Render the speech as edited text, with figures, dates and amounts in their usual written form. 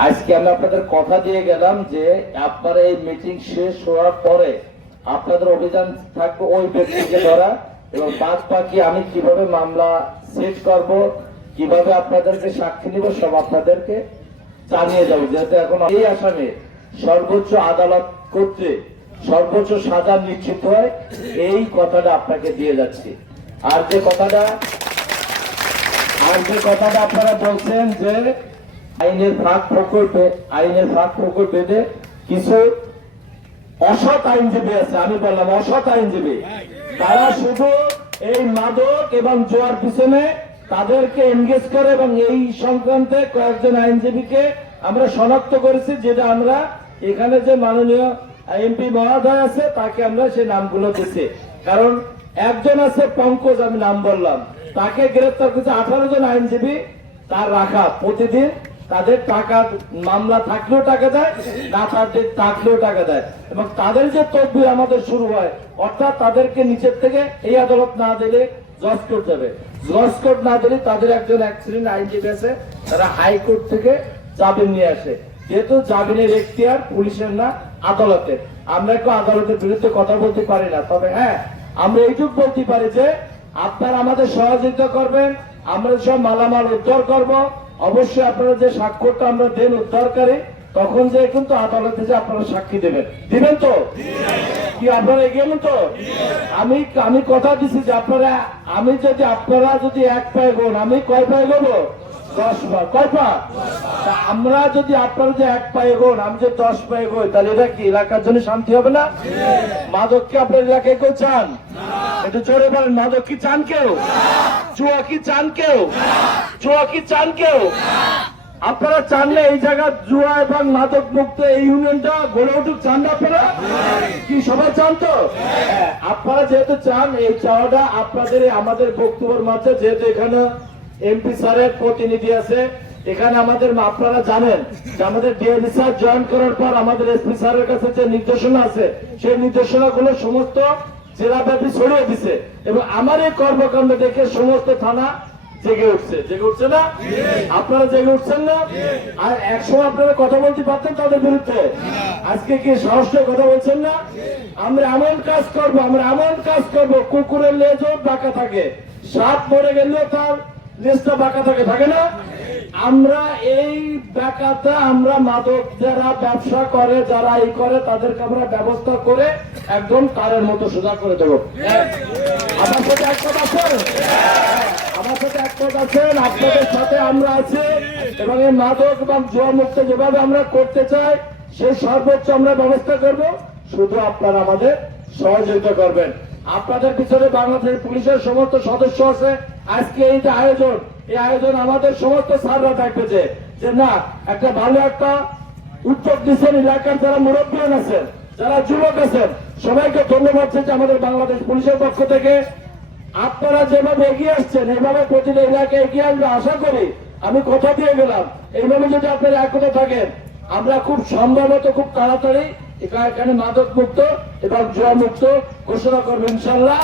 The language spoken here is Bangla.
আজকে আমি আপনাদের কথা দিয়ে গেলাম যে আপনারা এই মিটিং শেষ হওয়ার পরে আপনাদের অভিযান থাকবে ওই ব্যক্তিকে ধরা, এবং বাদ বাকি আমি কিভাবে মামলা সেট করব, কিভাবে আপনাদেরকে সাক্ষী নিব, সব আপনাদেরকে জানিয়ে যাবো। যেহেতু এখন এই আসামে সর্বোচ্চ আদালত কর্তৃক সর্বোচ্চ সাজা নিশ্চিত হয়, এই কথাটা আপনাকে দিয়ে যাচ্ছি। আর যে কথাটা আপনারা বলছেন যে আইনের ফাঁক ফোকর বেঁধে কিছু অসৎ আইনজীবী আছে, আমি বললাম অসৎ আইনজীবী, তারা শুধু এই মাদক এবং জোয়ার পিছনে তাদেরকে এনগেজ করে, এবং এই সংক্রান্তে কয়েকজন আইনজীবীকে আমরা শনাক্ত করেছি, যেটা আমরা এখানে যে মাননীয় এমপি মহোদয় আছে তাকে আমরা সেই নামগুলো দিচ্ছি। কারণ একজন আছে পঙ্কজ, আমি নাম বললাম, তাকে গ্রেপ্তার করেছে 18 জন আইনজীবী, তার রাখা প্রতিদিন তাদের টাকা, মামলা থাকলেও টাকা দেয়, না থাকলেও টাকা দেয়, এবং তাদের যে তদবির আমাদের শুরু হয়, অর্থাৎ তাদেরকে নিচের থেকে এই আদালত না দিলে জজ কোর্ট যাবে, জজ কোর্ট না দিলে তাদের একজন অ্যাক্সিডেন্ট আইনজীবী আছে, তারা হাইকোর্ট থেকে জামিন নিয়ে আসে। যেহেতু জামিনের এখতিয়ার পুলিশের না আদালতের, আমরা কেউ আদালতের বিরুদ্ধে কথা বলতে পারি না। তবে হ্যাঁ, আমরা এইটুকু বলতে পারি যে আপনারা আমাদের সহযোগিতা করবেন, আমরা সব মালামাল উদ্ধার করব। অবশ্যই আপনারা যে স্বাক্ষরটা আমরা দেন উদ্ধারকারী, তখন যে কিন্তু আদালতে যে আপনারা সাক্ষী দিবেন তো, কি আপনারা এগিয়ে তো? আমি কথা দিচ্ছি যে আপনারা যদি 1 পায়ে গোন, আমি কয় পায়ে গোবো? 10 পা। কয় পা? আমরা যদি আপনারা যে 1 পায়ে গোন, আমি যে 10 পায়ে গোই, তাহলে এটা কি এলাকার জন্য শান্তি হবে না? মাদক কি আপনার এলাকায় কেউ চান? একটু জোরে বলেন, মাদক কি চান কেউ? জুয়া কি চান কেউ? জুয়া কি চান কেউ? আপনারা চানলে এই জায়গা জুয়া এবং মাদক মুক্ত এই ইউনিয়নটা গড়ে উঠুক, চান না আপনারা? কি সবাই চান তো? আপনারা যেহেতু চান, এই চাওয়াটা আপনাদের আমাদের বক্তব্যের মাঝে, যেহেতু এখানে এমপি স্যারের প্রতিনিধি আছে, এখানে আমাদের আপনারা জানেন যে আমাদের ডিএলই স্যার জয়েন করার পর আমাদের এসপি স্যারের কাছে যে নির্দেশনা আছে, সেই নির্দেশনাগুলো সমস্ত জেলাব্যাপী ছড়িয়ে দিছে, এবং আমার এই কর্মকাণ্ড দেখে সমস্ত থানা জেগে উঠছে না? আপনারা জেগে উঠছেন না? আর একসময় আপনারা কথা বলতে পারতেন তাদের বিরুদ্ধে, আজকে কি সাহস নিয়ে কথা বলছেন না? আমরা এমন কাজ করব, কুকুরের লেজও বাঁকা থাকে, সাপ মরে গেলেও তার লেজটা বাঁকা থাকে না? আমরা এই বাঁকাটা, আমরা মাদক যারা ব্যবসা করে, যারা এই করে, তাদেরকে আমরা ব্যবস্থা করে একদম তারের মতো সোজা করে দেবো। আমার সাথে একমত আছেন? আপনাদের সাথে আমরা আছি, এবং এই মাদক এবং জুয়া মুক্ত যেভাবে আমরা করতে চাই, সেই সর্বোচ্চ আমরা ব্যবস্থা করব। শুধু আপনারা আমাদের সহযোগিতা করবেন। আপনাদের পিছনে বাংলাদেশ পুলিশের সমস্ত সদস্য আছে। আজকে এই যে আয়োজন আমাদের সমস্ত স্যাররা থাকবে, যে না, একটা ভালো একটা উদ্যোগ দিচ্ছেন। এলাকার যারা মুরব্বীয়ান আছেন, যারা যুবক আছেন, সবাইকে ধন্যবাদ যে আমাদের বাংলাদেশ পুলিশের পক্ষ থেকে আপনারা যেভাবে এগিয়ে আসছেন, এইভাবে প্রতিটা এলাকায় এগিয়ে আসবে আশা করি। আমি কথা দিয়ে গেলাম, এইভাবে যদি আপনারা একতা থাকেন, আমরা খুব সম্ভবত খুব তাড়াতাড়ি এখানে মাদক মুক্ত এবং জুয়া মুক্ত ঘোষণা করবো ইনশাল্লাহ।